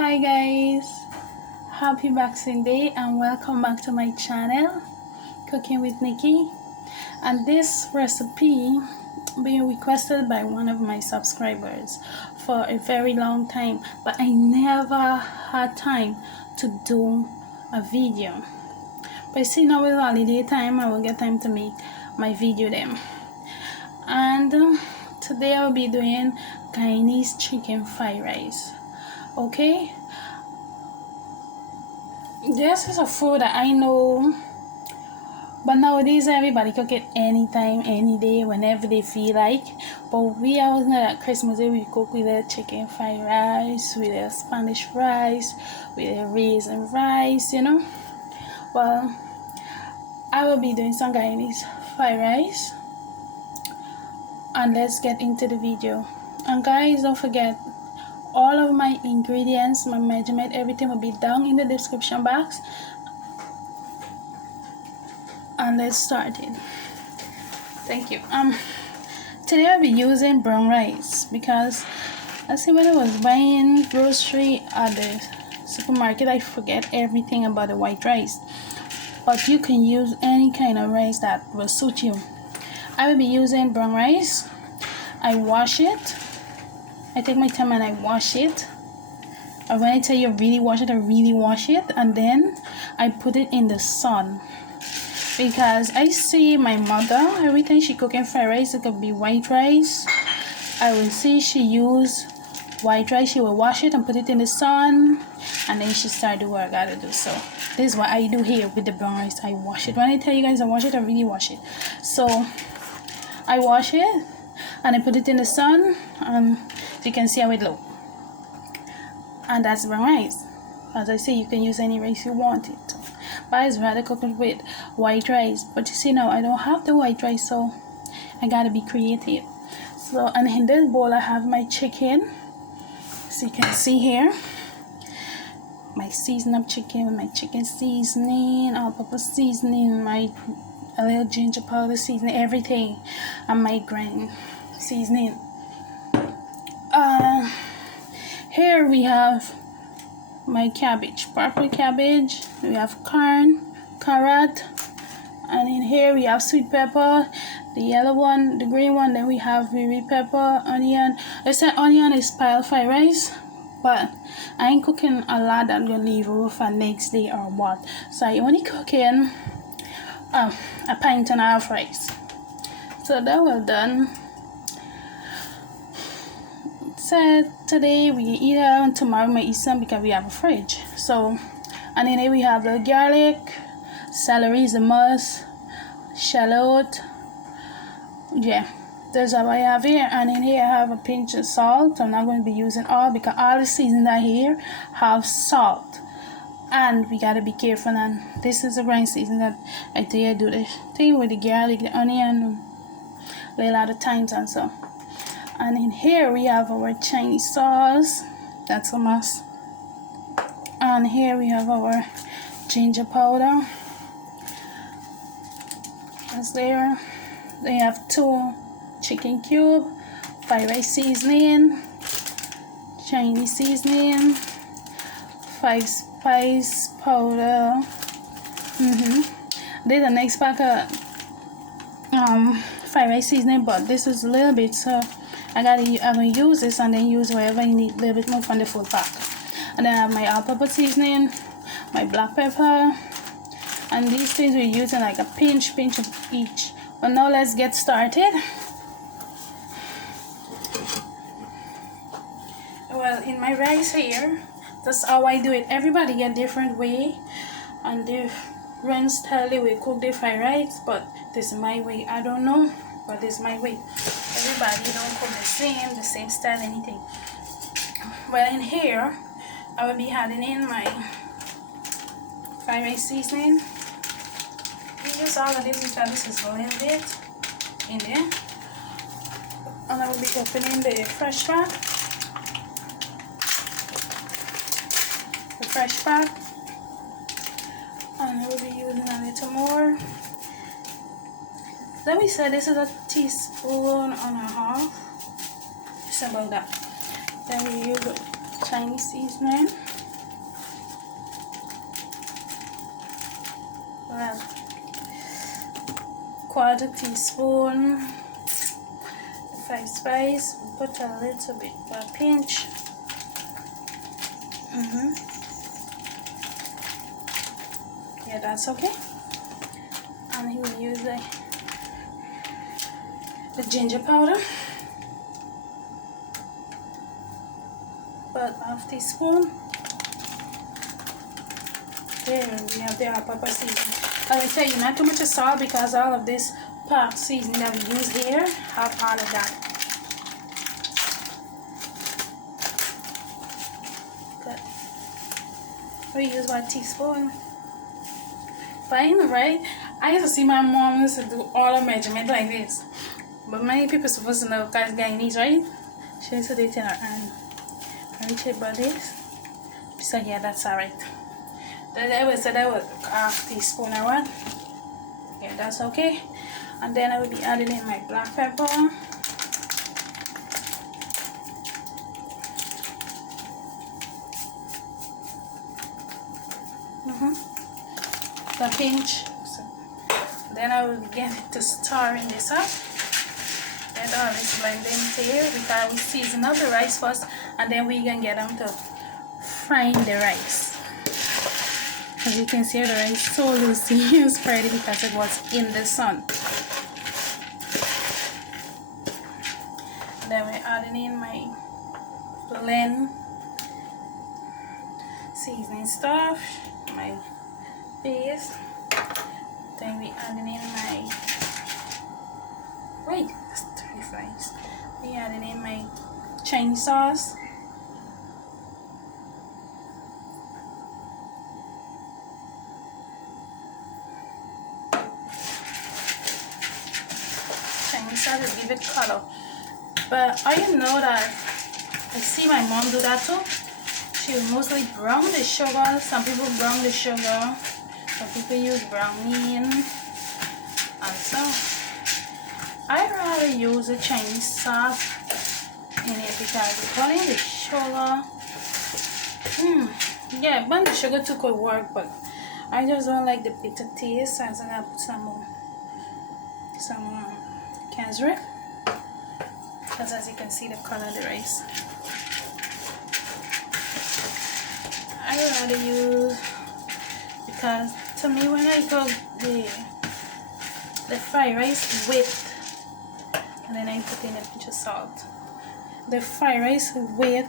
Hi guys, happy Boxing Day and welcome back to my channel Cooking with Nikki. And this recipe being requested by one of my subscribers for a very long time, but I never had time to do a video. But see, now with holiday time I will get time to make my video then. And today I'll be doing Guyanese chicken fried rice. Okay, this is a food that I know, but nowadays everybody cook it anytime, any day, whenever they feel like. But we always know that Christmas Day we cook with a chicken fried rice, with a Spanish rice, with a raisin rice, you know. Well, I will be doing some Guyanese fried rice, and let's get into the video. And guys, don't forget, all of my ingredients, my measurement, everything will be down in the description box. And let's start it. Thank you. Today I'll be using brown rice because I see when I was buying grocery at the supermarket, I forget everything about the white rice. But you can use any kind of rice that will suit you. I will be using brown rice. I wash it. I take my time and I wash it. And when I tell you really wash it, I really wash it. And then I put it in the sun. Because I see my mother, every time she cooking fried rice, it could be white rice. I will see she use white rice. She will wash it and put it in the sun. And then she start do what I gotta do. So this is what I do here with the brown rice. I wash it. When I tell you guys I wash it, I really wash it. So I wash it and I put it in the sun. And you can see how it look. And that's brown rice. As I say, you can use any rice you want it. But I'd rather cook it with white rice. But you see now, I don't have the white rice, so I gotta be creative. So, and in this bowl I have my chicken. So you can see here, my seasoned up chicken with my chicken seasoning, all-purpose seasoning, a little ginger powder seasoning, everything, and my grain seasoning. Here we have my cabbage, purple cabbage, we have corn, carrot, and in here we have sweet pepper, the yellow one, the green one, then we have red pepper, onion. I said onion is pile fried rice, but I ain't cooking a lot that I'm gonna leave over for next day or what. So I only cooking a pint and a half rice. So that well done. So today we eat it and tomorrow we eat some because we have a fridge. So, and in here we have the garlic, celery is a must, shallot. Yeah, that's what I have here. And in here I have a pinch of salt. I'm not going to be using all because all the seasons that here have salt. And we gotta be careful. And this is the grind season that I do the thing with the garlic, the onion, a lot of times and so. And in here we have our Chinese sauce, that's a must. And here we have our ginger powder, that's there. They have 2 chicken cube, fried rice seasoning, Chinese seasoning, 5 spice powder. There's a next pack of fried rice seasoning, but this is a little bit, so I'm gonna use this and then use whatever you need, a little bit more from the full pack. And then I have my all-purpose seasoning, my black pepper, and these things we're using like a pinch of each. But now let's get started. Well, in my rice here, that's how I do it. Everybody get different way and different style they will cook their fried rice, but this is my way. I don't know, but this is my way. Everybody don't cook the same style, anything. Well, in here I will be adding in my fried rice seasoning. We use all of this because this is a little bit in there. And I will be opening the fresh pack. And I will be using a little more. Let me say this is a teaspoon and a half. Just about that. Then we use Chinese seasoning. Well, 1/4 teaspoon. If I spice, put a little bit, a pinch. Yeah, that's okay. And he will use the ginger powder, about 1/2 teaspoon. There we have the pepper seasoning. As I tell you, not too much of salt because all of this pork seasoning that we use here have all of that. Good. We use 1 teaspoon. Fine, right? I used to see my mom used to do all the measurement like this. But many people supposed to know because Guyanese, right? She used to do it in her hand. I reach about this. So yeah, that's alright. I would say that was 1/2 teaspoon or what? Yeah, that's okay. And then I will be adding in my black pepper. The pinch. So then I will begin to stirring this up. Let all this blend in here because we season up the rice first, and then we can get them to frying the rice. As you can see, the rice so loosey spread it because it was in the sun. Then we're adding in my blend seasoning stuff, my paste. Then we adding in my that's 35. We adding in my Chinese sauce. Chinese sauce will give it color. But I know that I see my mom do that too. She will mostly brown the sugar. Some people brown the sugar. Some people use browning. And so I rather use a Chinese sauce in it because it's only the sugar. Yeah, but the sugar too could work, but I just don't like the bitter taste. So I'm gonna put some cabbage. Because as you can see, the color of the rice. I rather use, because to me when I cook the fried rice with, and then I put in a pinch of salt. The fried rice with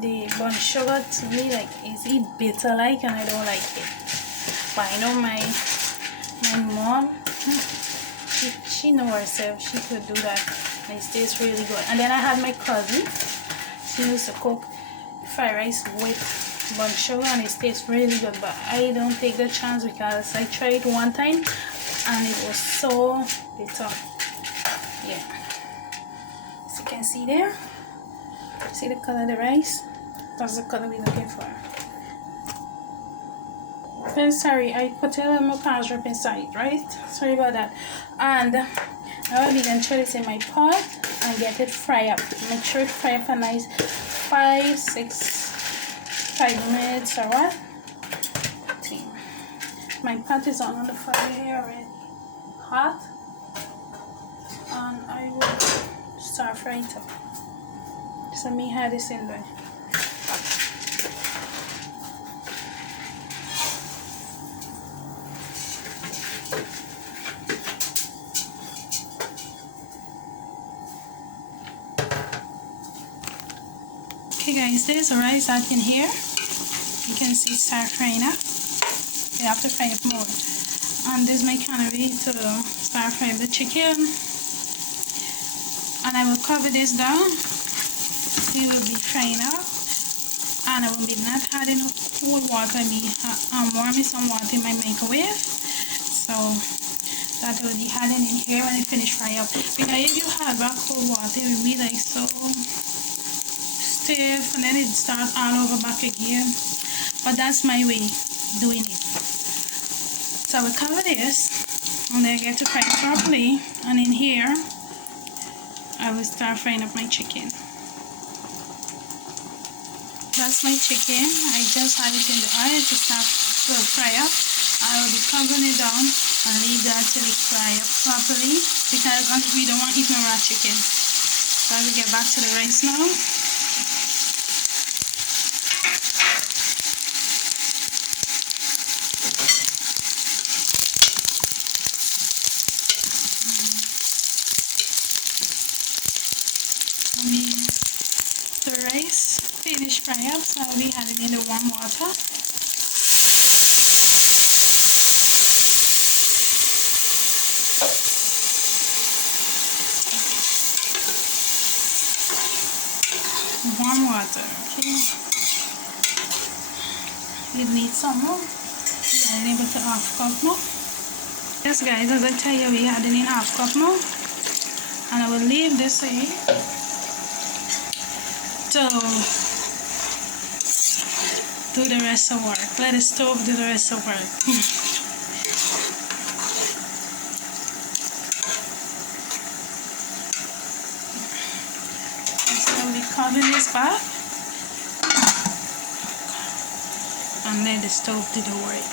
the burnt sugar, to me, like, is it bitter like, and I don't like it. But I know my mom, she know herself, she could do that, and it tastes really good. And then I had my cousin, she used to cook fried rice with burnt sugar, and it tastes really good. But I don't take the chance because I tried one time and it was so bitter. Yeah, as you can see there, see the color of the rice? That's the color we're looking for. I'm sorry, I put a little more cabbage inside, right? Sorry about that. And now I'm going to throw this in my pot and get it fry up. Make sure it fry up a nice 5 minutes or what? My pot is on the fire here already, hot, and I will start frying it up. So me had this in there. Okay guys, there's the rice out in here. You can see it start frying up. You have to fry it more. And this is my cannery to start frying the chicken. And I will cover this down. It will be frying up. And I will be not adding cold water. I'm warming some water in my microwave. So that will be adding in here when I finish frying up. Because if you have that cold water, it will be like so stiff, and then it starts all over back again. But that's my way doing it. So I will cover this and then I get to fry it properly, and in here I will start frying up my chicken. That's my chicken. I just had it in the oil to start to fry up. I will be covering it down and leave that till it fry up properly, because we don't want to eat no raw chicken. So I will get back to the rice now. The rice finished fry up, so I'll be adding in the warm water. Warm water, okay. It needs some more. We are able to half cup more. Yes guys, as I tell you, we are adding in half cup more, and I will leave this in to do the rest of work. Let the stove do the rest of work. So we cover this back and let the stove do the work.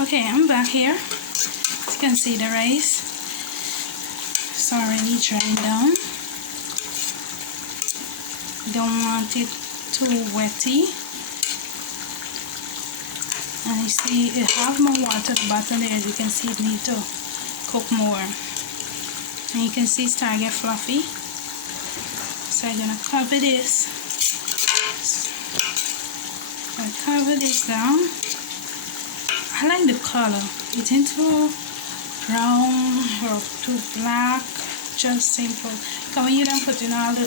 Okay, I'm back here. As you can see, the rice is already drying down. Don't want it too wetty. And you see it have more water at the bottom there. As you can see, it need to cook more. And you can see it's starting to get fluffy. So I'm gonna cover this. I cover this down. I like the color. It's into brown or too black. Just simple. Because when you don't put in all the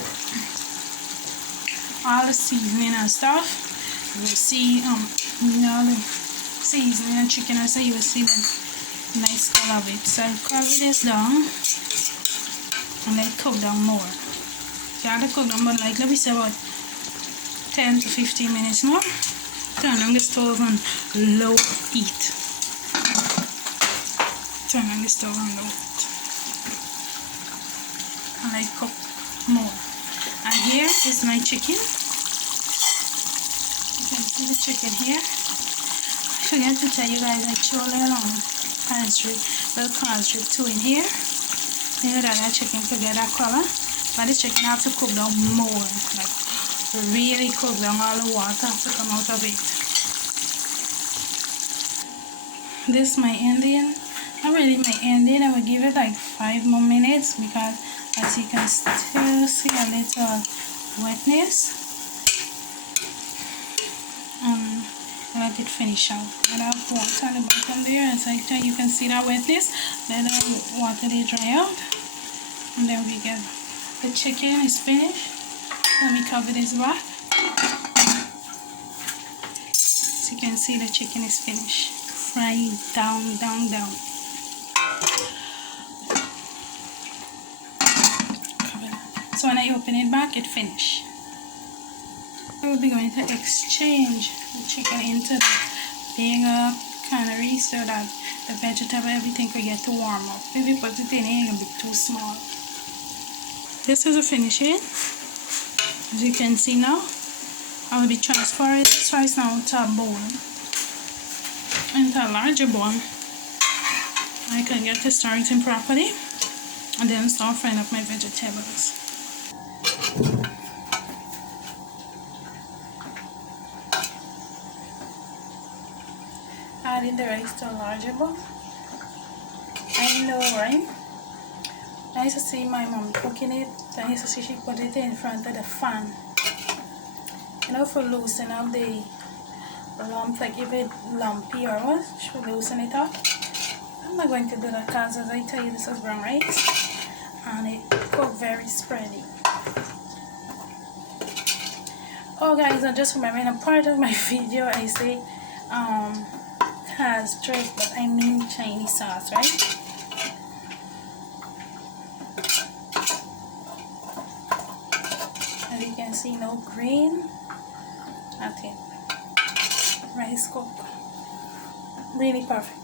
seasoning and stuff, you will see the seasoning and chicken, and so you will see the nice color of it. So I cover this down and let it cook down more. You have to cook down, but like let me say about 10 to 15 minutes more. Turn on the stove on low heat. Turn on the stove on low heat and let it cook more. And here is my chicken. You can see the chicken here. I forgot to tell you guys, I threw a little corn strip too in here. You know that chicken could get that color. But this chicken have to cook down more. Like really cook down, all the water have to come out of it. This is my ending. Not really my ending. I will give it like 5 more minutes, because as you can still see a little wetness. Let it finish out. And I have water on the bottom there, as I tell you can see that wetness. Let the water dry out, and then we get the chicken is finished. Let me cover this back. So you can see the chicken is finished. Frying down, down, down. So when I open it back, it finished. I will be going to exchange the chicken into the bigger cannery so that the vegetable, everything could get to warm up. If you put it in here, it will be too small. This is a finishing. As you can see now, I will be transferring this rice now to a bowl, into a larger bowl. I can get this starting properly, and then start frying up my vegetables. Adding the rice to a larger bowl. I know, right? I used to see my mom cooking it. I used to see she put it in front of the fan. You know, for loosen up the lumps, like if it lumpy or what, she will loosen it up. I'm not going to do that because, as I tell you, this is brown rice and it cooked very spready. Oh guys, I just remember in a part of my video I say has drink, but I mean Chinese sauce, right? As you can see, no green, nothing. Rice cook, really perfect.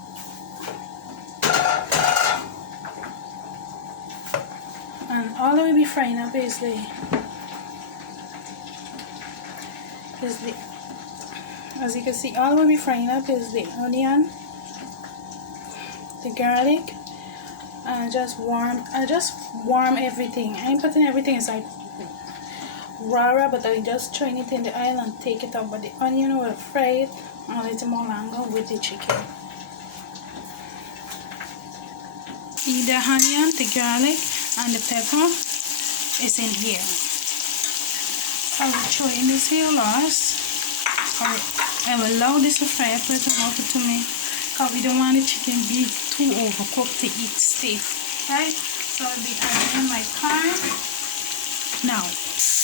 And all I will be frying up is the is the, as you can see, all we'll be frying up is the onion, the garlic, and I just warm everything. I ain't putting everything inside raw, but I just throwing it in the oil and take it out. But the onion will fry it a little more longer with the chicken. The onion, the garlic, and the pepper is in here. I will throw in this here last. I will allow this to fry up a little more to me, because we don't want the chicken be too overcooked to eat stiff, right? So I'll be adding in my corn now.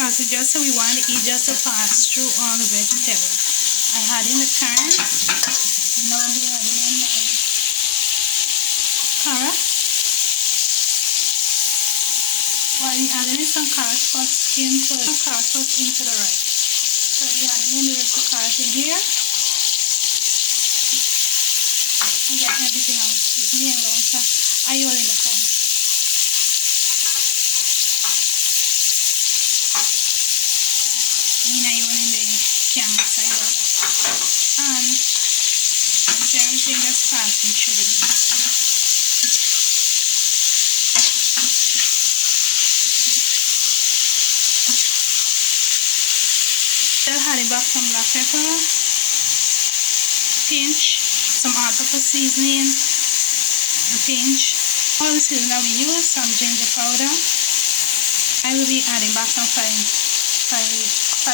As we just we want the eat just to pass through all the vegetables. I had in the corn. Now I'll be adding in my carrot. While we adding in some carrot first into the rice. So we adding in the rest of the carrot in here. We get everything else. It's me alone, so I all in the phone. I all in the camera side of it. And everything just passing through the meat. Still adding back some black pepper, pinch, some all-purpose seasoning, a pinch, all the seasoning that we use, some ginger powder. I will be adding back some five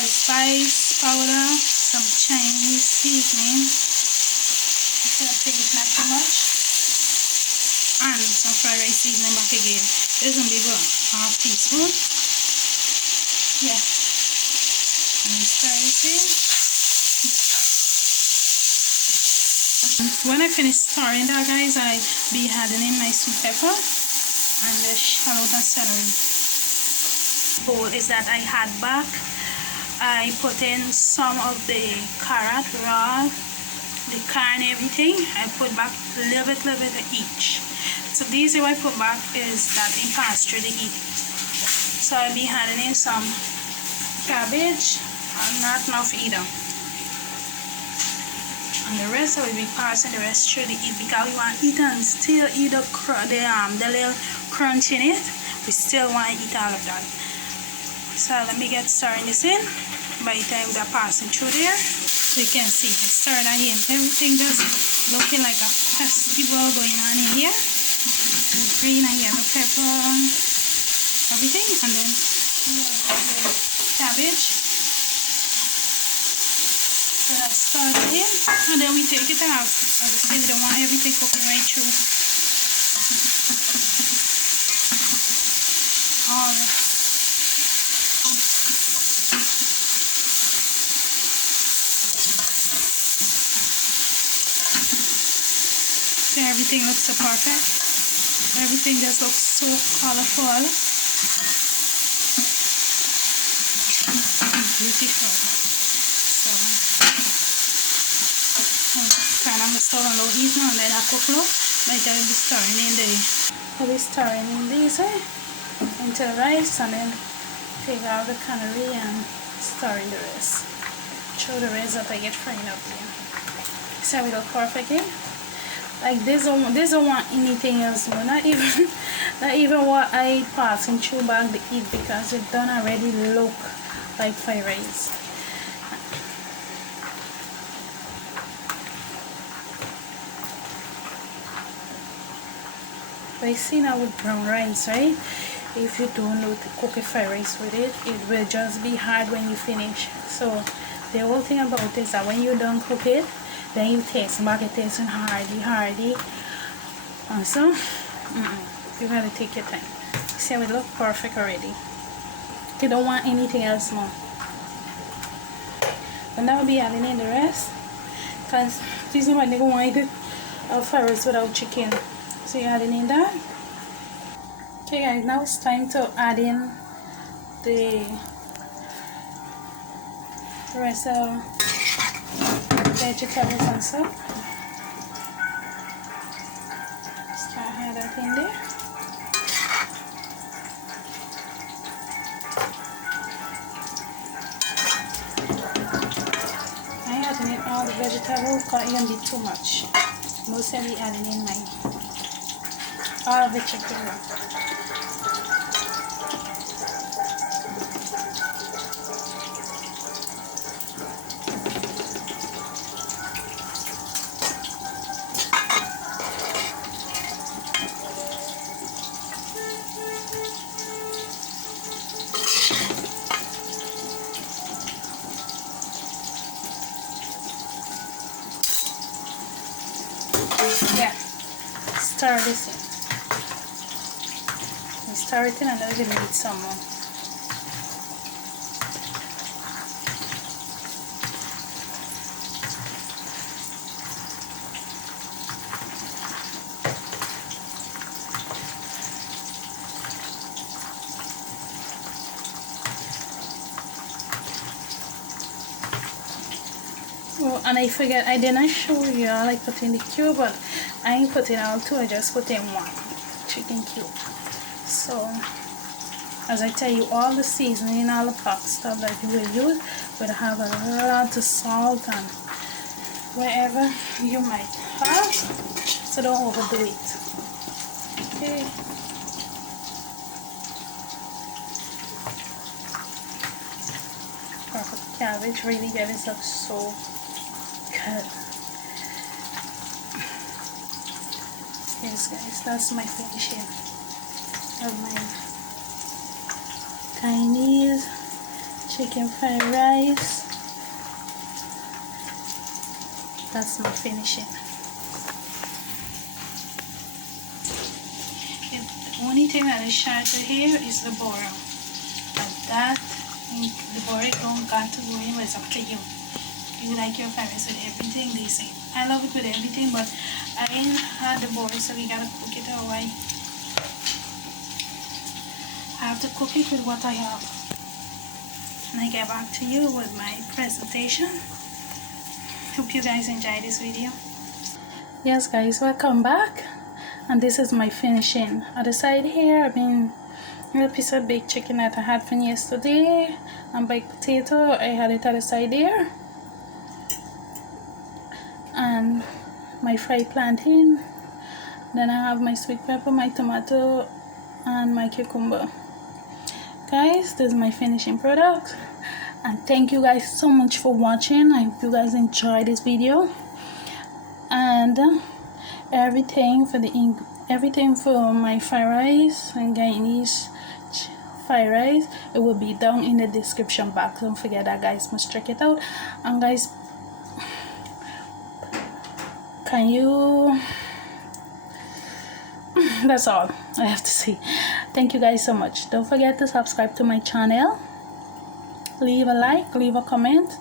spice powder, some Chinese seasoning, so I think it's not too much, and some fried rice seasoning back again. This is going to be about half teaspoon. Yeah. And stir it in. When I finish stirring that, guys, I be adding in my sweet pepper and the shallot and celery. Bowl is that I had back. I put in some of the carrot raw, the corn, everything. I put back a little bit of each. So these I put back is that in pass through the eat. So I'll be adding in some cabbage, and not enough either. And the rest I will be passing the rest through the eat, because we want to eat and still eat the little crunch in it. We still want to eat all of that. So let me get stirring this in. By the time they're passing through there, so you can see I stirred that in. Everything just looking like a festival going on in here. The green and yellow pepper, everything, and then cabbage. So that's started in, and then we take it out. As I say, we don't want everything cooking right through. So everything looks so perfect. Everything just looks so colorful. Beautiful. So turn on the stove on low heat now and let that cook low. But I'll be stirring in these into the rice, and then take out the cannery and stir in the rest. Throw the rest that I get frying up here. So we look perfectly. Like this don't want anything else more. Not even what I passing through back the eat, because it done already look like fried rice. But you see now with brown rice, right? If you don't know to cook a fried rice with it, it will just be hard when you finish. So the whole thing about it is that when you don't cook it, then you taste back, it tastes hardy. And so you gotta take your time. See how it look perfect already. You don't want anything else more. And now I'll be adding in the rest, because this is what they want to eat fried rice without chicken. So you're adding in that. Okay guys, now it's time to add in the rest of vegetables and stuff. Start add that in there. seasoning all the vegetables because it can be too much. Most I'll be adding in all of the chicken. Yeah, stir this in. We stir it in and then we need some more. Oh, and I forget, I didn't show you like putting the cube, but I ain't putting all two, I just put in one chicken cube. So as I tell you, all the seasoning, all the pot stuff that you will use will have a lot of salt and wherever you might have, so don't overdo it. Okay. Perfect cabbage, really get this up so good. Yes guys, that's my finishing of my Guyanese chicken fried rice. That's my finishing. The only thing that is shorter here is the boil, but that the boil don't got to go in, but it's up to you. You like your fried rice with everything, they say. I love it with everything, but I ain't had the boil, so we gotta cook it all right. I have to cook it with what I have. And I get back to you with my presentation. Hope you guys enjoyed this video. Yes guys, welcome back. And this is my finishing. At the side here, I've been a piece of baked chicken that I had from yesterday, and baked potato, I had it at the side there. And my fried plantain. Then I have my sweet pepper, my tomato, and my cucumber. Guys, this is my finishing product, and thank you guys so much for watching. I hope you guys enjoyed this video, and everything for my fried rice and Guyanese fried rice, it will be down in the description box. Don't forget that guys, must check it out. And guys, can you that's all I have to say. Thank you guys so much. Don't forget to subscribe to my channel, leave a like, leave a comment,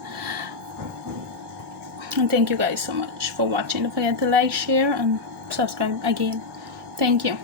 and thank you guys so much for watching. Don't forget to like, share, and subscribe again. Thank you.